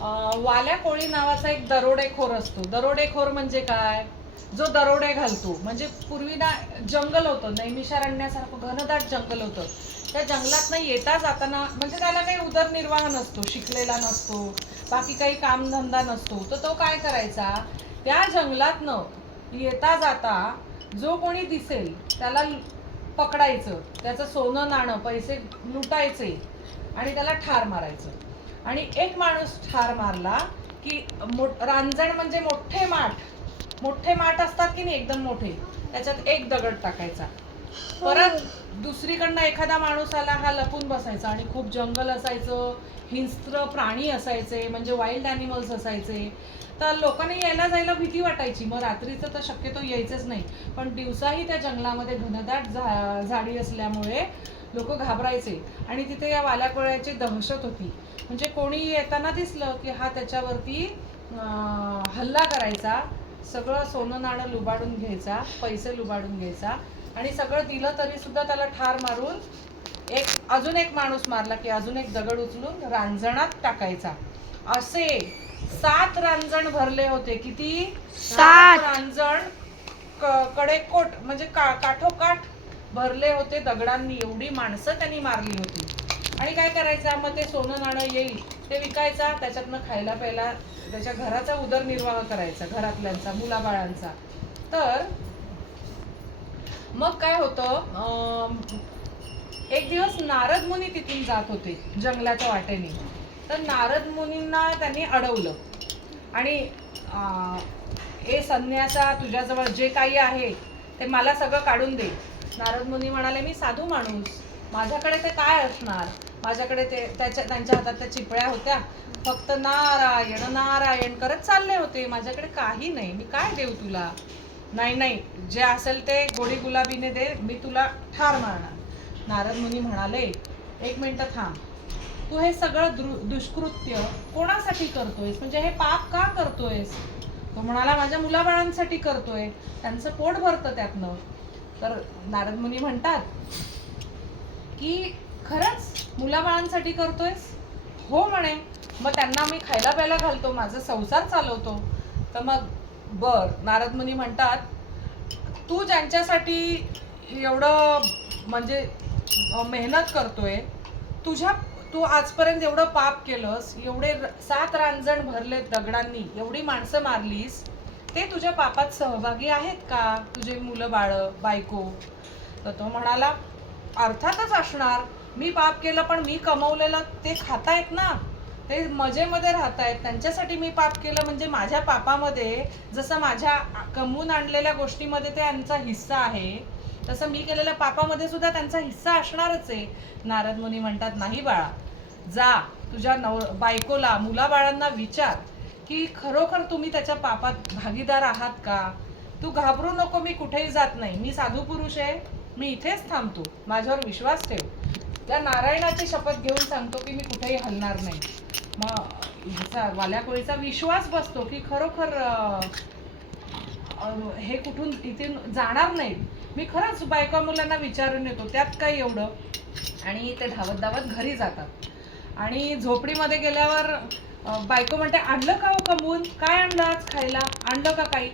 वाल्या कोळी नावाचा एक दरोडेखोर असतो. दरोडेखोर म्हणजे काय? जो दरोडे घालतो. म्हणजे पूर्वी ना जंगल होतं, नैमिषारण्यासारखं घनदाट जंगल होतं. त्या जंगलात येता जाताना म्हणजे त्याला काही उदरनिर्वाह नसतो, शिकलेला नसतो, बाकी काही कामधंदा नसतो. तर तो काय करायचा, त्या जंगलातनं येता जाता जो कोणी दिसेल त्याला पकडायचं, त्याचं सोनं नाणं पैसे लुटायचे आणि त्याला ठार मारायचं. आणि एक माणूस ठार मारला की रांजण म्हणजे मोठे माठ असतात की नाही, एकदम मोठे, त्याच्यात एक दगड टाकायचा. परत दुसरीकडनं एखादा माणूस आला, हा लपून बसायचा. आणि खूप जंगल असायचं, हिंस्त्र प्राणी असायचे, म्हणजे वाईल्ड ॲनिमल्स असायचे. तर लोकांनी यायला जायला भीती वाटायची. मग रात्रीचं तर शक्यतो यायचंच नाही, पण दिवसाही त्या जंगलामध्ये घनदाट झाडी असल्यामुळे लोक घाबरायचे. आणि तिथे या वाल्या कोळ्याची दहशत होती. म्हणजे कोणी येताना दिसलं की हा त्याच्यावरती हल्ला करायचा, सगळं सोनं नाणं लुबाडून घ्यायचा, पैसे लुबाडून घ्यायचा. आणि सगळं दिलं तरी सुद्धा त्याला ठार मारून अजून एक माणूस मारला की अजून एक दगड उचलून रांजणात टाकायचा. असे 7 रांजण भरले होते. किती? 7 रांजण कडेकोट म्हणजे काठोकाठ भरले होते दगडांनी. एवढी माणसं त्यांनी मारली होती. आणि काय करायचा, मग ते सोनं नाणं येईल ते विकायचा, त्याच्यातनं खायला प्यायला त्याच्या घराचा उदरनिर्वाह करायचा, घरातल्यांचा, मुलाबाळांचा. तर मग काय होतं, एक दिवस नारद मुनी तिथून जात होते जंगलाच्या वाटेने. तर नारद मुनींना त्यांनी अडवलं आणि ए संन्यासा, तुझ्याजवळ जे काही आहे ते मला सगळं काढून दे. नारद मुनी म्हणाले, मी साधू माणूस, माझ्याकडे ते काय असणार. माझ्याकडे ते त्यांच्या हातात त्या चिपळ्या होत्या, फक्त नारायण नारायण करत चालले होते, माझ्याकडे काही नाही, मी काय देऊ तुला. नाही, जे असेल ते गोडी गुलाबीने दे, मी तुला ठार मारणार. नारद मुनी म्हणाले, एक मिनिट थांब, तू हे सगळं दुष्कृत्य कोणासाठी करतोयस, म्हणजे हे पाप का करतोयस. तो म्हणाला, माझ्या मुलाबाळांसाठी करतोय, त्यांचं पोट भरतं त्यातनं. तर नारद मुनी म्हणतात की खरंच मुलाबाळांसाठी करतोयस. हो म्हणे, मग त्यांना मी खायला प्यायला घालतो, माझा संसार चालवतो. तर मग नारद मुनी म्हणतात, तू ज्यांच्यासाठी एवढं म्हणजे मेहनत करतोय, तू आजपर्यंत एवढं पाप केलंस, एवढे 7 रांजण भरले दगडांनी, एवढी माणसं मारलीस, ते तुझ्या पापात सहभागी आहेत का, तुझे मुलं बाळ बायको. तर तो म्हणाला, अर्थातच असणार, मी पाप केलं पण मी कमवलेलं ते खातायत ना, ते मजेमध्ये राहतायत, त्यांच्यासाठी मी पाप केलं म्हणजे माझ्या पापामध्ये जसं माझ्या कमवून आणलेल्या गोष्टीमध्ये त्यांचा हिस्सा आहे, तसं मी केलेल्या पापामध्ये सुद्धा त्यांचा हिस्सा असणारच आहे. नारद मुनी म्हणतात, नाही बाळा, जा तुझ्या बायकोला मुलाबाळांना विचार की खरोखर तुम्ही त्याच्या पापात भागीदार आहात का. तू घाबरू नको, मी कुठेही जात नाही, मी साधू पुरुष आहे, मी इथेच थांबतो, माझ्यावर विश्वास ठेव. त्या नारायणाची शपथ घेऊन सांगतो की मी कुठेही हलणार नाही. मग ह्याचा वाल्या कोळीचा विश्वास बसतो की खरोखर हे कुठून इथे जाणार नाहीत, मी खरंच बायका मुलांना विचारून येतो, त्यात काय एवढं. आणि ते धावत धावत घरी जातात. आणि झोपडीमध्ये गेल्यावर बायको म्हणते, आणलं का हो कमवून, काय आणलं आज खायला, आणलं का काही.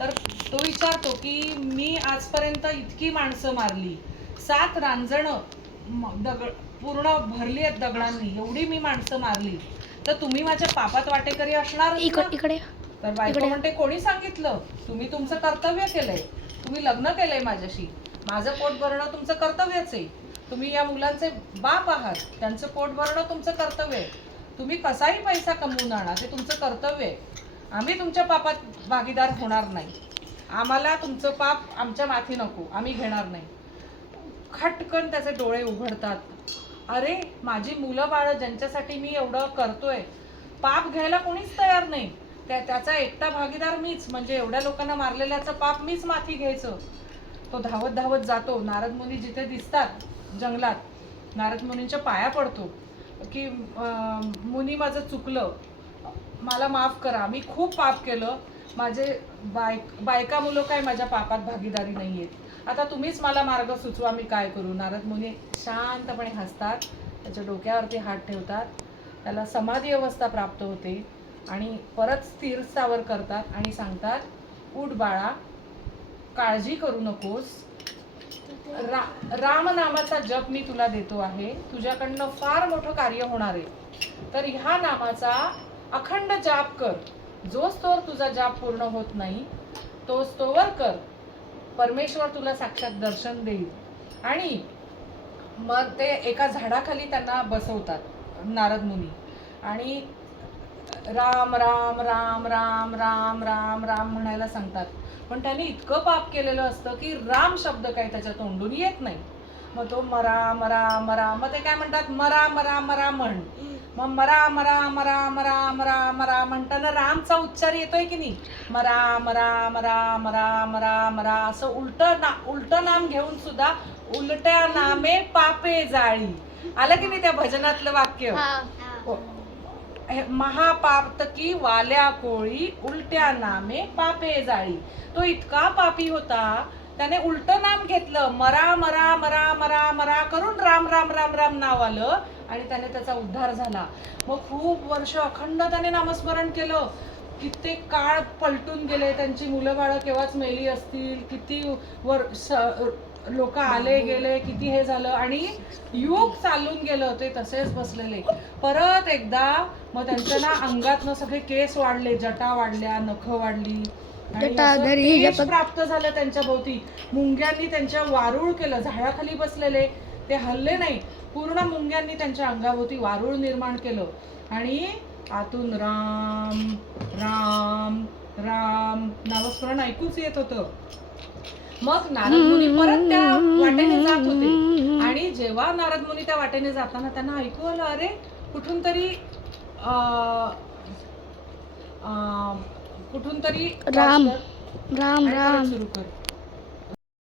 तर तो विचारतो की मी आजपर्यंत इतकी माणसं मारली, 7 रांजणं पूर्ण भरली आहेत दगडांनी, एवढी मी माणसं मारली, तर तुम्ही माझ्या पापात वाटेकरी असणार. इकडे. तर बायको म्हणते, कोणी सांगितलं, तुम्ही तुमचं कर्तव्य केलंय, तुम्ही लग्न केलंय माझ्याशी, माझं पोट भरणं तुमचं कर्तव्यच आहे, तुम्ही या मुलांचे बाप आहात, त्यांचं पोट भरणं तुमचं कर्तव्य आहे, तुम्ही कसाही पैसा कमवून आणा, ते तुमचं कर्तव्य आहे, आम्ही तुमच्या पापात भागीदार होणार नाही, आम्हाला तुमचं पाप आमच्या माथी नको, आम्ही घेणार नाही. खटकन त्याचे डोळे उघडतात. अरे, माझी मुलं बाळ ज्यांच्यासाठी मी एवढं करतोय, पाप घ्यायला कोणीच तयार नाही, त्याचा एकटा भागीदार मीच, म्हणजे एवढ्या लोकांना मारलेल्याचं पाप मीच माथी घ्यायचं. तो धावत धावत जातो, नारद मुनी जिथे दिसतात जंगलात, नारद मुनींच्या पाया पडतो की मुनी, माझं चुकलं, मला माफ करा, मी खूप पाप केलं, माझे बायका मुलं काय माझ्या पापात भागीदारी नाही आहेत, आता तुम्हीच मला मार्ग सुचवा, मी काय करू. नारद मुनी शांतपणे हसतात, त्याच्या डोक्यावरती हात ठेवतात, त्याला समाधी अवस्था प्राप्त होते आणि परत स्थिर स्थावर करतात आणि सांगतात, उठ बाळा, काळजी करू नकोस, राम नामाचा जप मी तुला देतो आहे, तुझ्याकडनं फार मोठं कार्य होणार आहे, तर ह्या नामाचा अखंड जाप कर, जोच तोवर तुझा जाप पूर्ण होत नाही तोच तोवर कर, परमेश्वर तुला साक्षात दर्शन देईल. आणि मग ते एका झाडाखाली त्यांना बसवतात नारद मुनी आणि राम राम राम राम राम राम राम म्हणायला सांगतात. पण त्याने इतकं पाप केलेलं असतं की राम शब्द काही त्याच्या तोंडून येत नाही. मग तो मरा मरा मरा, मग ते काय म्हणतात, मरा मरा मरा म्हण. मग मरा मरा मरा मरा मरा मरा म्हणताना रामचा उच्चार येतोय की नाही, मरा मरा मरा मरा मरा मरा, असं उलट नाम घेऊन सुद्धा उलट्या नामे पापे जाळी. आलं की नाही त्या भजनातलं वाक्य, महापातकी वाल्या कोळी उलट्या नामे पापे जाळी. तो इतका पापी होता, त्याने उलट नाम घेतलं, मरा मरा मरा मरा मरा करून राम राम राम राम नाव आलं आणि त्याने त्याचा उद्धार झाला. मग खूप वर्ष अखंड त्याने नामस्मरण केलं. कित्येक काळ पलटून गेले, त्यांची मुलं बाळं केव्हाच मेली असतील, किती लोक आले गेले, किती हे झालं आणि युग चालून गेलं, ते तसेच बसलेले. परत एकदा मग त्यांच्या ना अंगात ना सगळे केस वाढले, जटा वाढल्या, नख वाढली आणि तेज प्राप्त झालं त्यांच्या भोवती. मुंग्यांनी त्यांच्या वारूळ केलं, झाडाखाली बसलेले ते हल्ले नाही, पूर्ण मुंग्यांनी त्यांच्या अंगाभोवती वारूळ निर्माण केलं आणि आतून राम राम राम नामस्मरण ऐकूच येत होतं. मग नारद मुनी परत त्या वाटेने जात होते आणि जेव्हा नारद मुनी त्या वाटेने जाताना त्यांना ऐकू आलं, अरे कुठून तरी राम राम राम सुरू कर.